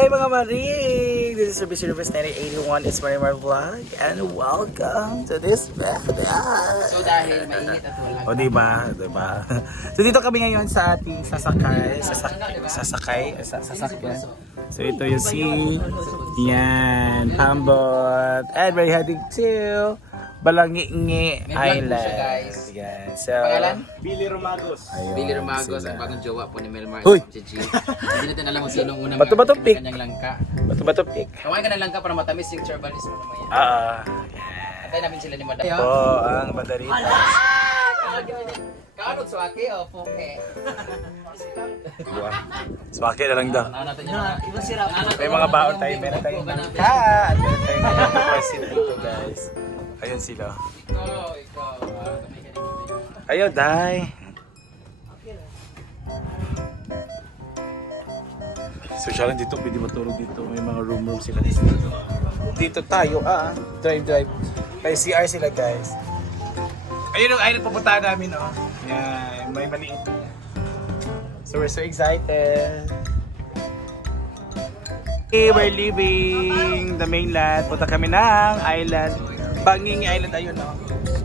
Hey mga maring! This is Service Service 981. It's Marimar Vlog and welcome to this vlog. So dahil mainit at wala. O diba? Diba? So dito kami ngayon sa ating sasakay. Sasak sasakay? Sa sasakyan. So ito yung si yan, Pambot. And we're heading to Balangingi May vlog po siya, Island. guys. Yan. So, Pangalan? Billy Romagos. ayun Billy Romagos, sila. ang bagong jowa po ni Melmar at si G. Hindi natin alam kung sinong unang Bato ba to, Pic? kanyang langka. Bato ba to pick? Kawain ka ng langka para matamis yung churbalis mo mamaya. Ah, Antay namin sila ni Maday. ito ang Badaritas. Kaanod sa aki o poke? Swake na lang daw. Ano natin yung May mga baon tayo, meron tayong langka at meron tayong mga dito guys. Ayun sila. Dito. Ayun, day. So siya dito, pwede matulog dito. May mga room room sila dito. Dito tayo, ah. Drive, drive. May CR sila guys. Ayun ang island pupuntahan namin, oh. Yan, may maliit. So we're so excited. Okay, we're leaving the mainland. Punta kami ng island. Bangingi Island, ayun, no?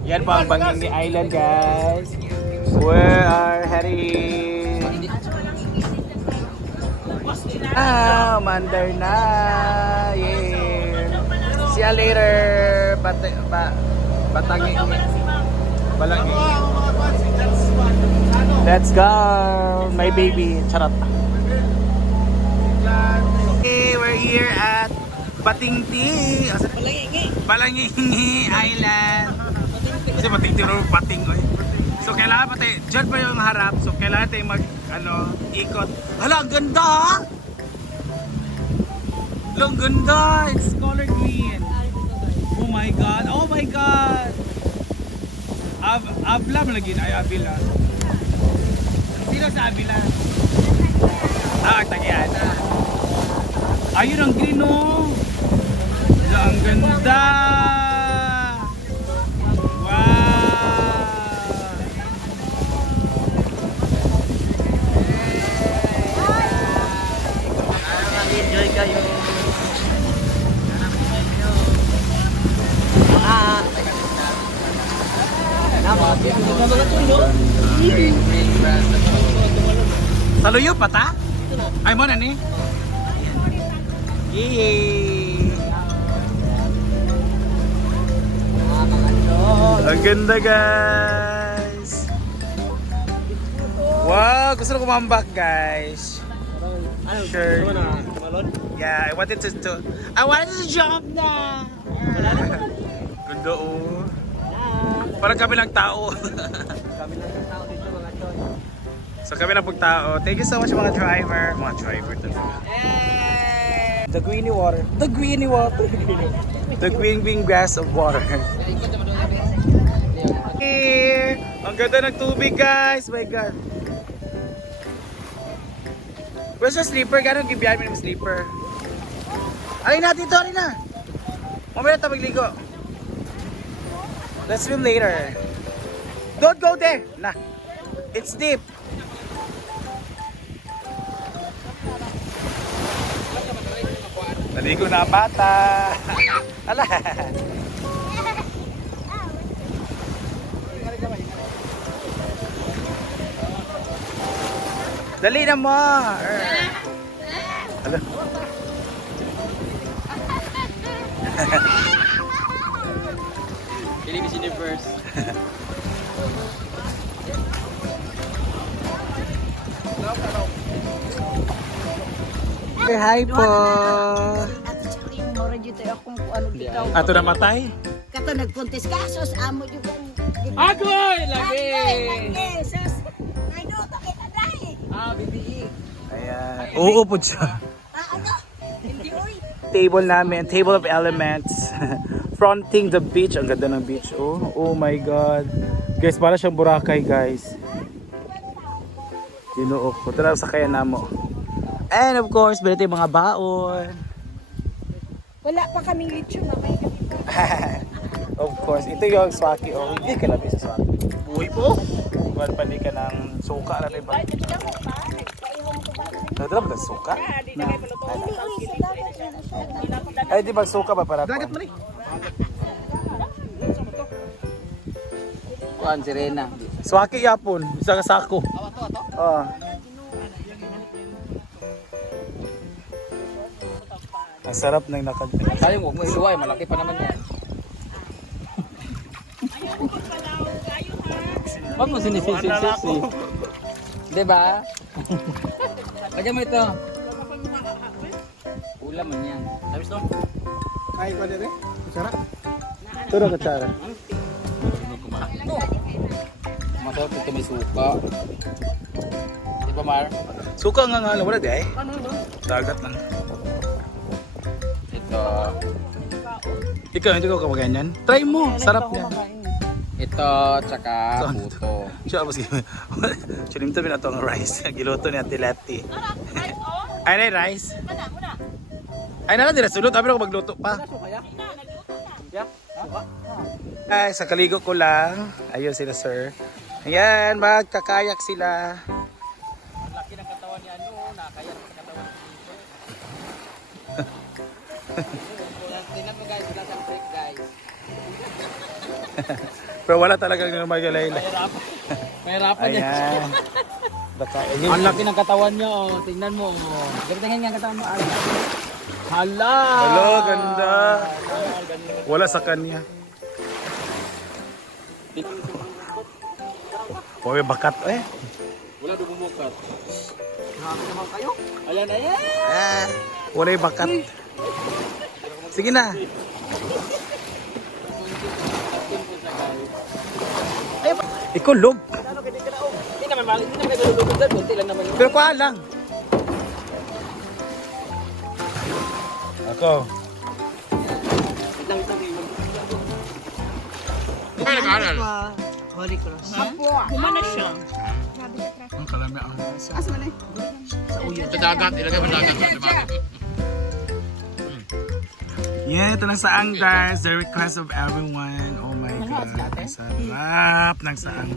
Yan po ang Bangingi Island, guys. We are heading... Ah, Mandar na! Yeah! See ya later! Bat ba Batangi. Balangi. Let's go! My baby. Charot. Okay, we're here at Batingti. Balangingi. Balangingi Island. Kasi Batingti ro Bating oy. So kailangan pati, dyan pa yung harap. So kailangan tayong mag, ano, ikot. Hala, ang ganda! ah! Ang ganda! It's color green. Oh my God! Oh my God! Av Avla mo lagi ay Avila. Sino sa Avila? Ah, tagyan. Ayun ang green oh. Hala, ang ganda. Wow. enjoy kayo. Ah. Nama, mga mga tuyo. Saluyo pa ta? Ay mo na ni. Yay! Ang ganda guys! Wow! Gusto ko kumambak guys! Sure. Yeah, I wanted to, to I wanted to jump na! Ganda oh. Parang kami lang tao. Kami lang ng tao dito mga tol. So kami na pong tao. Thank you so much mga driver. Mga driver talaga. The greeny water. The greeny water. The green green grass of water. Here! Ang ganda ng tubig guys. My God. Where's your sleeper? Gano'ng gibiyahin mo ng sleeper? Ay na, dito rin na. Mamaya tayo magligo. Let's swim later. Don't go there. Nah. It's deep. Naligo na bata. Ala. Dali na mo. Ala. Philippines Universe. Hi po. At sabihin mo rin dito akong ano dito. Ato na matay? Kato nagpuntis ka, sus amo yung. Agoy! Lagi! Lagi! Sus! Po siya. Ah, ano? Table namin, table of elements. Fronting the beach. Ang ganda ng beach. Oh, oh my God. Guys, para siyang Boracay, guys. Ginoo ko. Tara sa kaya namo. And of course, meron tayong mga baon. Wala pa kaming lechon, mamaya kami of course, ito yung swaki. Oh, hindi ka labi sa swaki. Buhay po. Wal pa ka ng suka na rin ba? Ay, mo? Nadala suka? Sa dagat na siya. Ay, di ba suka ba para? Dagat mo ni. Kuan sirena. Swaki yapon, isa ka sako. Awa to ato. Ah. Ang sarap ng nakad. Sayang huwag mo iluway, malaki pa naman yan. Huwag mo sinisisi-sisi. Diba? Lagyan mo ito. Ulam man yan. Tapos to? Ay, ko dire. Sarap. Turo ka tsara. Masarap ito may suka. Diba Mar? Suka nga nga, wala di ay. Dagat lang. Ito. Ikaw, hindi ko kapaganyan. Try mo, sarap yan. Ito, tsaka Saan? Siya, mas Sinimta mo na itong rice. Giluto ni Ate Leti. Ay, na rice. Ay, nalang dira sulot. Abi ako magluto pa. Ay, sa kaligo ko lang. Ayun sila, sir. Ayan, magkakayak sila. Pero wala talagang magalayla. Mahirapan niya. Ayan. Baka, ayun. Ang laki ng katawan niya, oh. Tingnan mo, oh. Tingnan nga ang katawan mo, Alba. Hala! Hello, ganda. Wala sa kanya. Uy, bakat eh. Wala dumumukat. Grabe naman kayo. Ayan, ayan. Ah, wala yung bakat. Sige na. Ikaw, lob. Hindi naman, mahal- hindi naman kayo lulubog dyan. Kunti lang naman yun. Pero kuha lang. Ako. Lang, wait lang. Holy Cross. Kumana siya. Grabe ka traffic. Ang kalami ang Asa man eh? Sa dagat, ilagay mo dagat. Yeah, ito lang saang guys. The request of everyone. Sarap ng saang.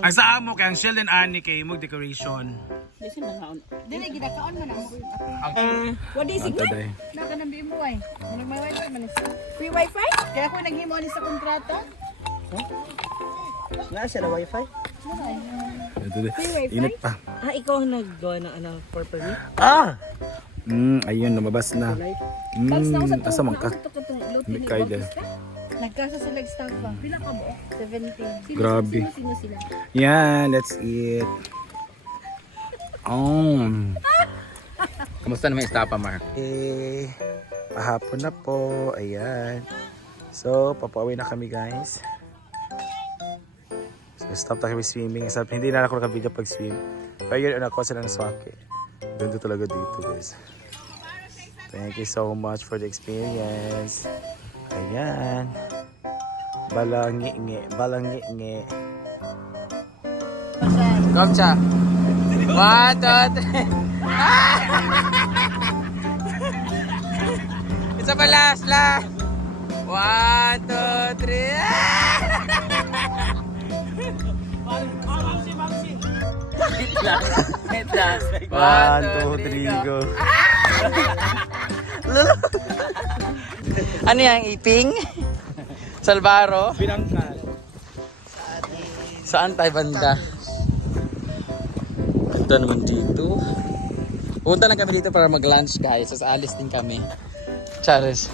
Ang saang mo kay ang Shell and Annie kay mo decoration. Dili gidakaon mo na mo. Wadi Ito signal. Naka nang mo ay. Nag may wifi man is. Free wifi? Kaya ako naghimo ani sa kontrata. Nga siya na wifi? Ito wifi? Init pa. Ah, ikaw ang naggawa ng ano, for permit? Ah! Mm, ayun, lumabas na. Na Mm, asa man ka? lupi May ni kaida. office ka. Nagkasa sila staff pa. Pila ka mo? 17. Sino, Grabe. Sino, sino sila? Yan, let's eat. Oh. Kamusta naman yung stapa, Mar? Eh, pahapon na po. Ayan. So, papauwi na kami guys. So, stop na kami swimming. Sa, hindi na ako nakabidyo pag swim. Pero yun, ako sila ng swake. Ganda talaga dito guys. Thank you so much for the experience. Ayan. Balangi-ngi. Balangi-ngi. Come, cha. One, two, three. Isa pa last, last. One, two, three. Wait lang. Wait lang. One, two, three, go. Ano yung iping? Salvaro? Pinangkal. Saan tayo banda? Ganda naman dito. Punta lang kami dito para mag-lunch guys. Tapos alis din kami. Charis.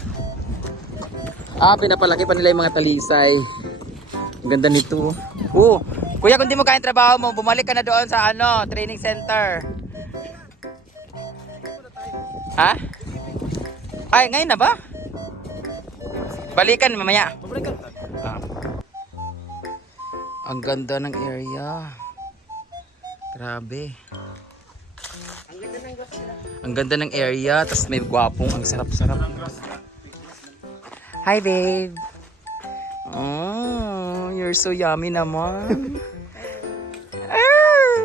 Ah, pinapalaki pa nila yung mga talisay. Ang ganda nito. Oh, kuya kung di mo kaya trabaho mo, bumalik ka na doon sa ano, training center. Ha? Ay, ngayon na ba? Balikan mamaya. Ah. Ang ganda ng area. Grabe. Ang ganda ng area, tapos may gwapong, ang sarap-sarap. Hi, babe. Oh, you're so yummy naman. Ah!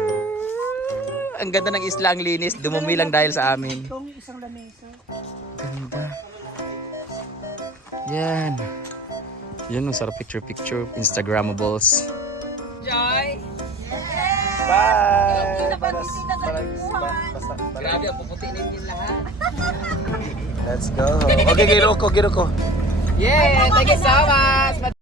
Ang ganda ng isla, ang linis. Dumumi lang dahil sa amin. Yan. Yan ang sarap picture-picture. Instagramables. Joy! Bye! Baras, baras, Grabe, ang puputi ninyo lahat. Let's go. Okay, giro ko, giro ko. Yeah, thank you so much.